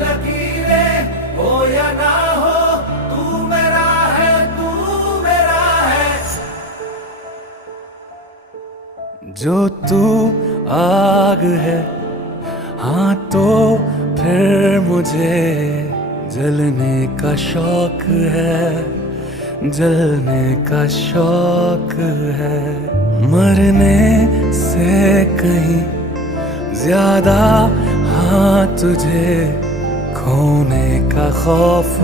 लकीरें हो या ना हो, तू मेरा है, तू मेरा है। जो तू आग है, हाँ तो फिर मुझे जलने का शौक है, जलने का शौक है। मरने से कहीं ज्यादा हाँ तुझे खोने का खौफ